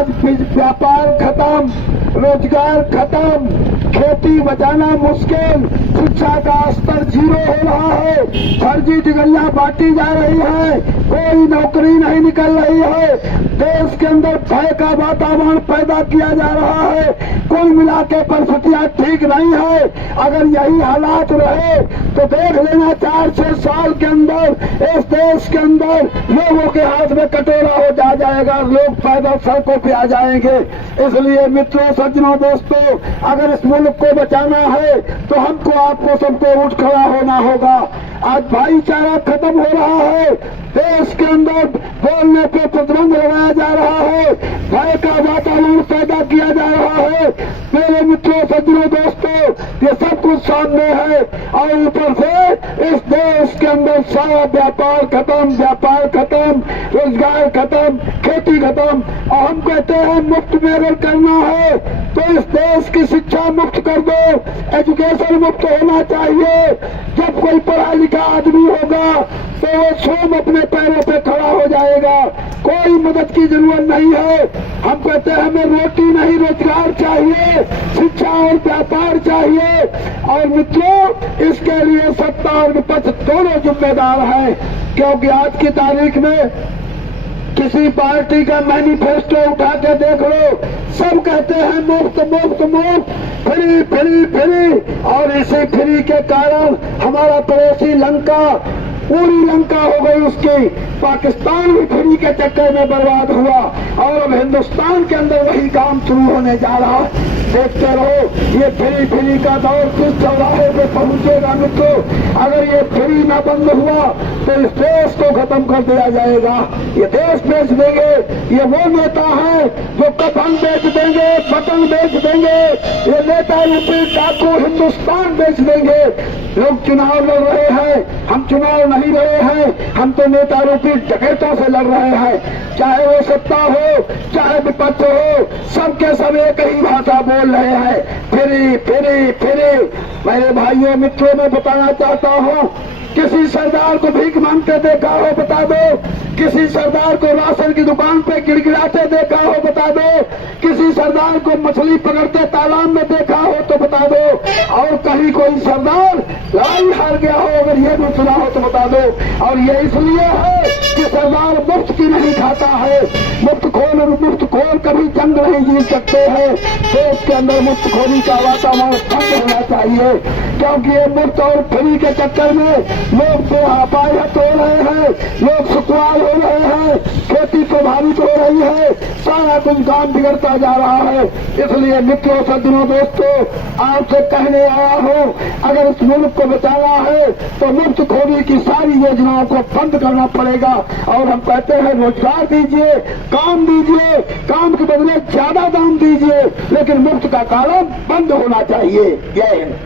आज व्यापार खत्म, रोजगार खत्म, खेती बचाना मुश्किल, शिक्षा का स्तर 0 हो रहा है, फर्जी डिग्रियां बांटी जा रही है, कोई नौकरी नहीं निकल रही है, देश के अंदर भय का वातावरण पैदा किया जा रहा है। कुल मिला के परिस्थितियां ठीक नहीं है। अगर यही हालात रहे तो देख लेना 4-6 साल के अंदर इस देश के अंदर लोगों के हाथ में कटोरा हो जाएगा, लोग पैदल सड़कों पे आ जाएंगे। इसलिए मित्रों, सज्जनों, दोस्तों, अगर इस मुल्क को बचाना है तो हमको, आपको, सबको उठ खड़ा होना होगा। आज भाईचारा खत्म हो रहा है, देश के अंदर बोलने पे प्रतिबंध लगाया जा रहा है, भय का वातावरण पैदा किया जा रहा है। मेरे मित्रों, सज्जनों, दोस्तों, ये सब कुछ सामने है और ऊपर से इस देश के अंदर सारा व्यापार खत्म, रोजगार खत्म, खेती खत्म। और हम कहते हैं मुफ्त में अगर करना है तो इस देश की शिक्षा मुफ्त कर दो, एजुकेशन मुफ्त होना चाहिए। जब कोई पढ़ा लिखा आदमी होगा तो वो स्वयं अपने पैरों पे खड़ा हो जाएगा, कोई मदद की जरूरत नहीं है। हम कहते हैं हमें रोटी नहीं, रोजगार चाहिए, शिक्षा और व्यापार चाहिए। और मित्रों, इसके लिए सत्ता और विपक्ष दोनों जिम्मेदार हैं, क्योंकि आज की तारीख में किसी पार्टी का मैनिफेस्टो उठा के देख लो, सब कहते हैं मुफ्त मुफ्त मुफ्त, फ्री फ्री फ्री। और इसी फ्री के कारण हमारा पड़ोसी लंका, पूरी लंका हो गई उसकी। पाकिस्तान भी फ्री के चक्कर में बर्बाद हुआ और अब हिंदुस्तान के अंदर वही काम शुरू होने जा रहा है। देखते रहो, ये फ्री फ्री का दौर किस चौराहे पे पहुंचेगा मित्रों। अगर ये फ्री न बंद हुआ तो इस देश को खत्म कर दिया जाएगा, ये देश बेच देंगे। ये वो नेता है जो कफन बेच देंगे, बटन बेच देंगे, ये नेता रूपी डाकू हिंदुस्तान बेच देंगे। लोग चुनाव लड़ रहे हैं, हम चुनाव नहीं लड़े हैं, हम तो नेता रूपी डकैतों से लड़ रहे हैं। चाहे वो सत्ता हो, चाहे विपक्ष हो, सबके सब एक ही भाषा बोल रहे हैं, फ्री फ्री फ्री। मेरे भाइयों मित्रों, मैं बताना चाहता हूँ, किसी सरदार को भीख मांगते देखा हो बता दो, किसी सरदार को राशन की दुकान पे गिड़गिड़ाते देखा हो बता दो, किसी सरदार को मछली पकड़ते तालाब में देखा हो तो बता दो, और कहीं कोई सरदार लड़ाई हार गया हो अगर ये भी सुना हो तो बता दो। और ये इसलिए है कि सरदार मुफ्त की नहीं खाता है, मुफ्त खोर कभी जंग नहीं जीत सकते हैं। देश के अंदर मुफ्त खोरी का वातावरण बंद होना चाहिए, क्योंकि ये मुफ्त और फ्री के चक्कर में लोग बेहपायत हो रहे हैं, लोग सुखवाल हो रहे हैं, खेती प्रभावित हो रही है, सारा कुछ काम बिगड़ता जा रहा है। इसलिए मित्रों, सज्जनों, दोस्तों, आपसे कहने आया हूँ, अगर इस मुल्क को बचाना है तो मुफ्त खोरी की सारी योजनाओं को बंद करना पड़ेगा। और हम कहते हैं रोजगार दीजिए, काम दीजिए, काम के बदले ज्यादा दाम दीजिए, लेकिन मुफ्त का काम बंद होना चाहिए। जय हिंद।